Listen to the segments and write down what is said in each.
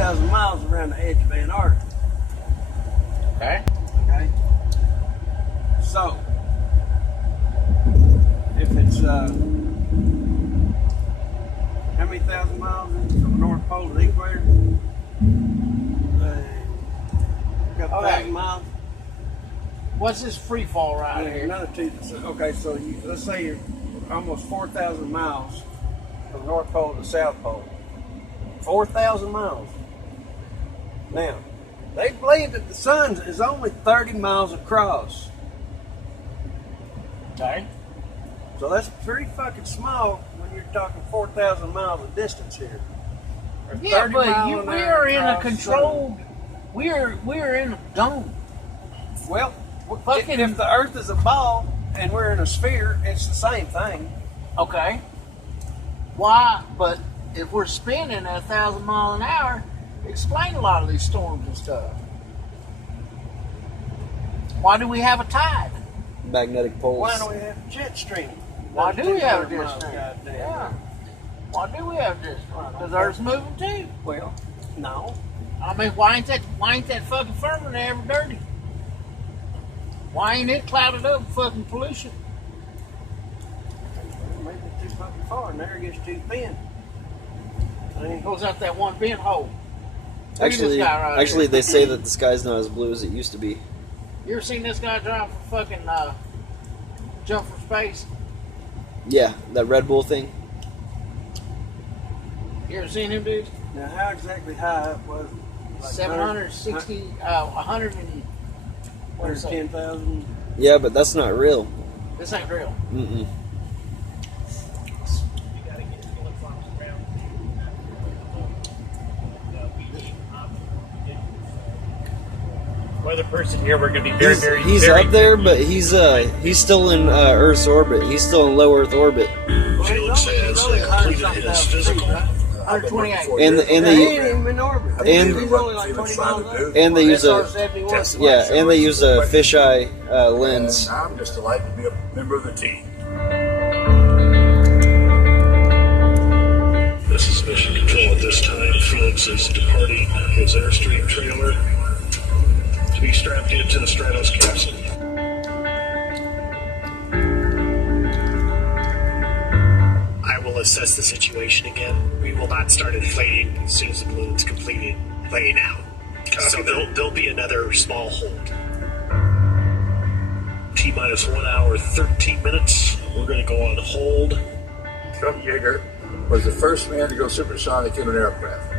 3,000 miles around the edge of Antarctica. Okay. Okay. So, if it's how many thousand miles is it from the North Pole to the equator? A couple thousand miles. What's this free fall right here? Another two. Okay, so let's say you're almost 4,000 miles from the North Pole to the South Pole. 4,000 miles. Now, they believe that the sun is only 30 miles across. Okay. So that's pretty fucking small when you're talking 4,000 miles of distance here. Yeah, but we are in a controlled. We are in a dome. Well, if the Earth is a ball and we're in a sphere, it's the same thing. Okay. Why? But if we're spinning at 1,000 miles an hour, explain a lot of these storms and stuff. Why do we have a tide? Magnetic poles. Why do we have a jet stream? Why do we have a jet stream? Yeah. Why do we have a jet stream? Because Earth's moving too. Well, no. I mean, why ain't that fucking firmament ever dirty? Why ain't it clouded up with fucking pollution? Maybe it's too fucking far, and there it gets too thin. It goes out that one pinhole. Actually, they say that the sky's not as blue as it used to be. You ever seen this guy drive for fucking jump from space? Yeah, that Red Bull thing. You ever seen him, dude? Now, how exactly high up was it? Like 760, 100 and... 110,000. Yeah, but that's not real. This ain't real. Mm-mm. Weather person here, we're going to be very, He's very up there, but he's still in Earth's orbit. He's still in low Earth orbit. Felix has completed his physical. 128. And He ain't even in orbit. and- He's only like 20 miles up. and they use a SR-71. and they use a fisheye lens. And I'm just delighted to be a member of the team. This is Mission Control at this time. Felix is departing his Airstream trailer to be strapped into the Stratos capsule. I will assess the situation again. We will not start inflating as soon as the balloon's completed laying out. So there'll be another small hold. T-minus 1 hour, 13 minutes. We're going to go on hold. Chuck Yeager was the first man to go supersonic in an aircraft.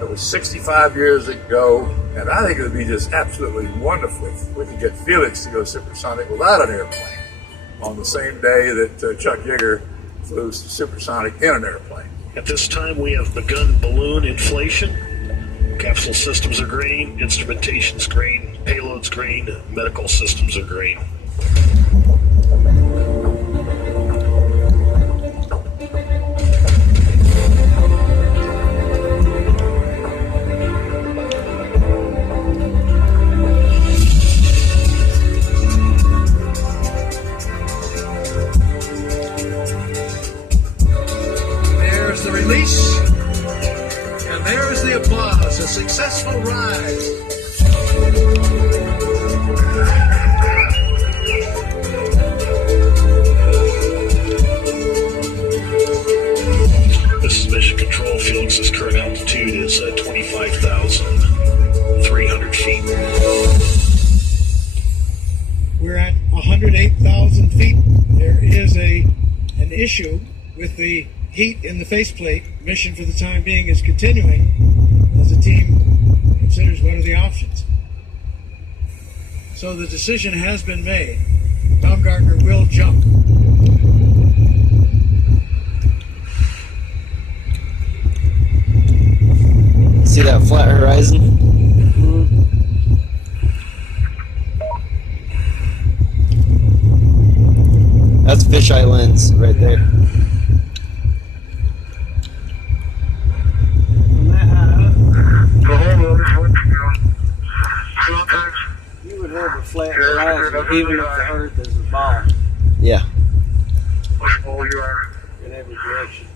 It was 65 years ago, and I think it would be just absolutely wonderful if we could get Felix to go supersonic without an airplane on the same day that Chuck Yeager flew supersonic in an airplane. At this time, we have begun balloon inflation. Capsule systems are green, instrumentation's green, payload's green, medical systems are green. There's the release, and there's the applause, a successful rise. This is Mission Control. Felix's current altitude is 25,300 feet. We're at 108,000 feet. There is an issue with the heat in the faceplate. Mission for the time being is continuing as the team considers what are the options. So the decision has been made. Baumgartner will jump. See that flat horizon? That's fisheye lens right there. From that high up, you would have a flat horizon even if the Earth is a ball Yeah. in every direction.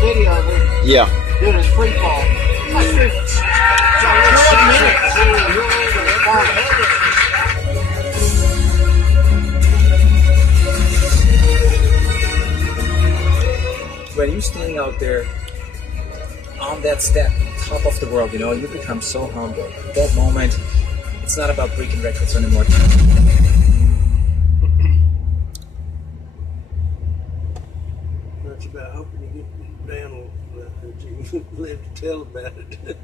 video of him Yeah. doing his free fall. It's like 12 minutes. When you're standing out there on that step, top of the world, you become so humble. At that moment, it's not about breaking records anymore. That's about hoping you get down that you live to tell about it.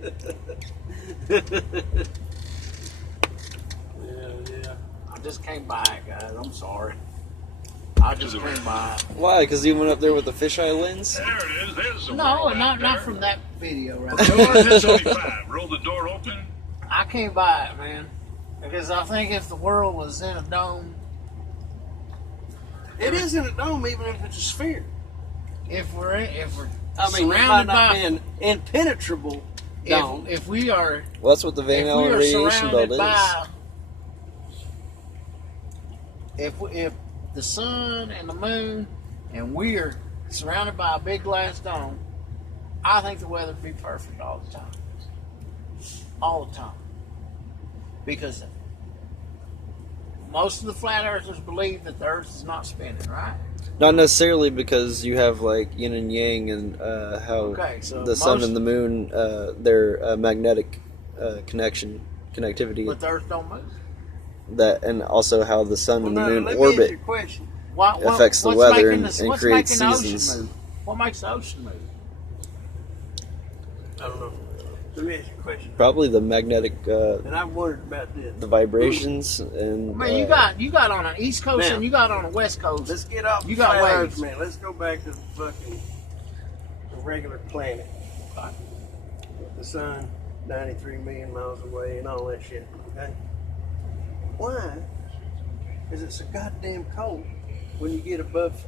yeah. I just came by it, guys. I'm sorry. I just came by it. Why? Because you went up there with the fisheye lens? There it is. There's the No, world not out there. from that video right Door there. 1075. Roll the door open. I came by it, man. Because I think if the world was in a dome, It isn't a dome, even if it's a sphere. if we're I mean, it might surrounded not by, be an impenetrable dome. if we are, Well, that's what the Van if we Allen are radiation surrounded belt is. by, if the sun and the moon and we're surrounded by a big glass dome, I think the weather would be perfect all the time. All the time. Because most of the flat earthers believe that the earth is not spinning, right? Not necessarily, because you have like yin and yang, and how Okay, so the sun most- and the moon, their magnetic connectivity, But the earth don't move. that, and also how the sun Well, and the now, moon let me ask orbit you a question. affects the what's weather making and what's creates making the seasons. ocean move? What makes the ocean move? I don't know. Let me ask you a question. Probably the magnetic, And I've wondered about this. the vibrations, and I mean, you got on an east coast Now- and you got on a west coast. Let's get off You the got flat waves. Earth, man. Let's go back to the fucking the regular planet. The sun, 93 million miles away, and all that shit. Okay. Why is it so goddamn cold when you get above?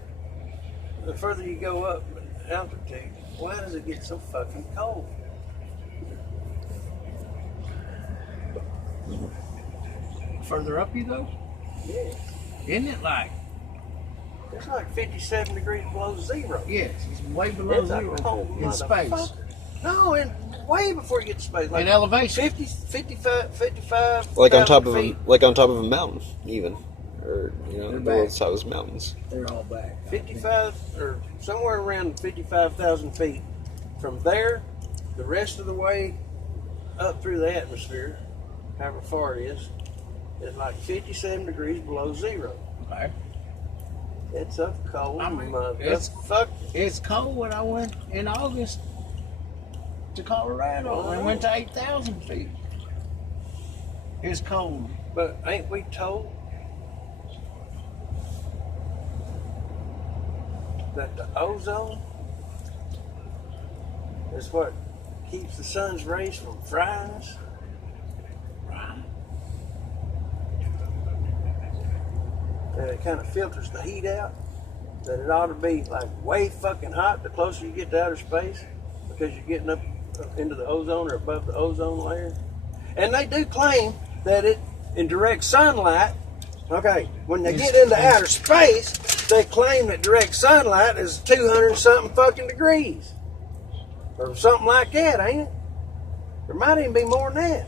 The further you go up in altitude, why does it get so fucking cold? Further up you go, Yeah, isn't it like? it's like 57 degrees below zero. Yes, it's way below It's a zero cold in space. motherfucker. No, and way before you get to space. Like In elevation. 50, 55, like on top of feet. a mountain, even, or They're the back. world's tallest mountains. They're all back. 55 or somewhere around 55,000 feet. From there, the rest of the way up through the atmosphere, however far it is like 57 degrees below zero. Okay. It's a cold I mean, it's- motherfucker. It's cold when I went in August to Colorado and went to 8,000 feet. It's cold. But ain't we told that the ozone is what keeps the sun's rays from frying us? Right. And it kind of filters the heat out. That it ought to be like way fucking hot the closer you get to outer space, because you're getting up into the ozone or above the ozone layer. And they do claim that it, in direct sunlight, okay, when they get into outer space, they claim that direct sunlight is 200 something fucking degrees. Or something like that, ain't it? There might even be more than that.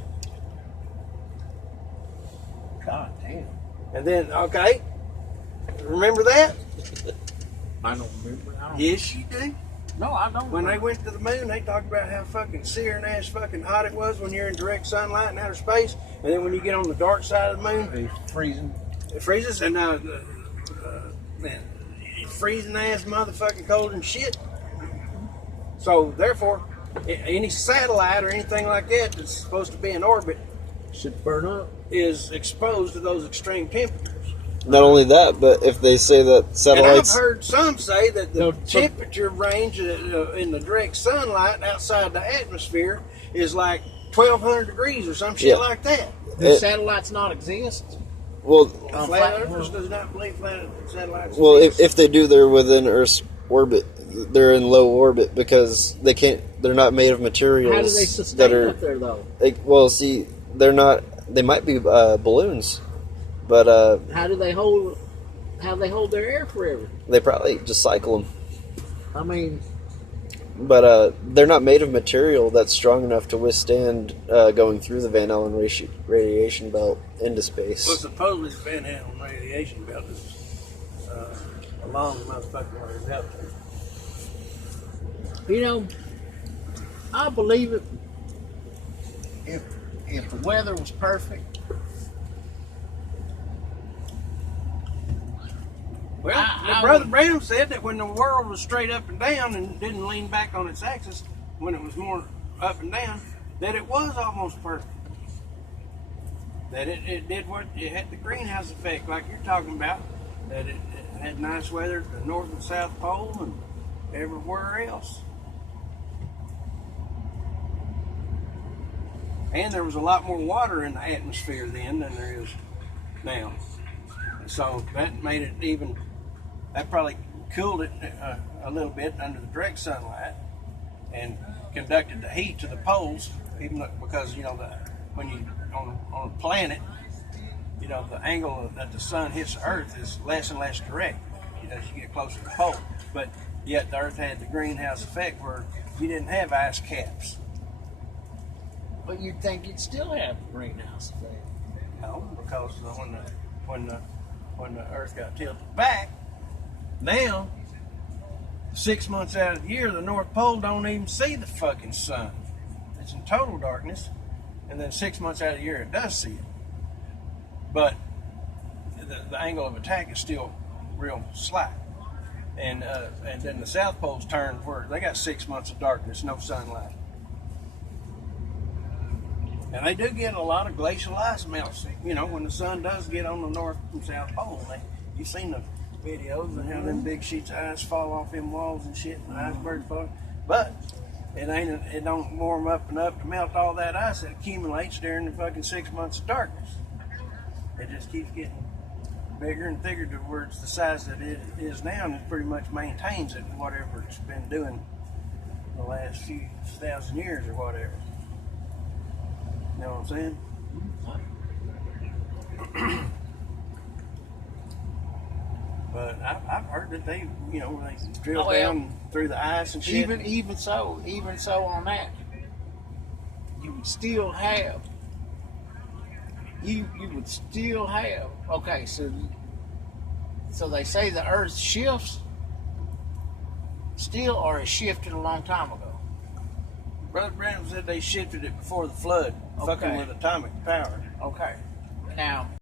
God damn. And then, okay, remember that? I don't remember. I don't. Yes, you do. No, I don't. When they remember. went to the moon, they talked about how fucking searing ass fucking hot it was when you're in direct sunlight in outer space, and then when you get on the dark side of the moon, It's freezing. it freezes, and man, it's freezing ass motherfucking cold and shit. So therefore, any satellite or anything like that that's supposed to be in orbit Should burn up. is exposed to those extreme temperatures. Not only that, but if they say that And I've satellites, heard some say that the No, temperature range in the direct sunlight outside the atmosphere is like 1,200 degrees or some shit Yeah. like that. Do It- satellites not exist? well, Flat flat earthers Earth. does not believe flat satellites. well, exist. if they do, they're within Earth's orbit. They're in low orbit because they can't. They're not made of materials How do they that sustain are. up there, though? Well, see, they're not. They might be balloons, but How do they hold? How do they hold their air forever? they probably just cycle them. I mean, but they're not made of material that's strong enough to withstand going through the Van Allen radiation belt into space. Well, supposedly the Van Allen radiation belt is a long motherfucking ways out there. You know, I believe it. If the weather was perfect, Well, I Brother would- Brown said that when the world was straight up and down and didn't lean back on its axis, when it was more up and down, that it was almost perfect. That it did what it had, the greenhouse effect, like you're talking about. That it had nice weather at the North and South Pole and everywhere else. And there was a lot more water in the atmosphere then than there is now. So that made it even, that probably cooled it a little bit under the direct sunlight and conducted the heat to the poles, even though, because, you know, when you, on a planet, you know, the angle that the sun hits the earth is less and less direct as you get closer to the pole. But yet the earth had the greenhouse effect where you didn't have ice caps. but you'd think you'd still have a greenhouse effect. No, because when the Earth got tilted back, now 6 months out of the year, the North Pole don't even see the fucking sun. It's in total darkness, and then 6 months out of the year, it does see it. But the angle of attack is still real slight, and then the South Pole's turned where they got 6 months of darkness, no sunlight. And they do get a lot of glacial ice melts, you know, when the sun does get on the North and South Pole. You've seen the videos of how them big sheets of ice fall off them walls and shit, and the icebergs fall. But it don't warm up enough to melt all that ice that accumulates during the fucking 6 months of darkness. It just keeps getting bigger and thicker to where it's the size that it is now, and it pretty much maintains it, whatever it's been doing the last few thousand years or whatever. You know what I'm saying? But I've heard that they, you know, they drill down through the ice and shit. Even so on that, you would still have. You would still have. Okay, so they say the Earth shifts still, or it shifted a long time ago. Brother Brown said they shifted it before the flood, fucking Okay. with atomic power. Okay, now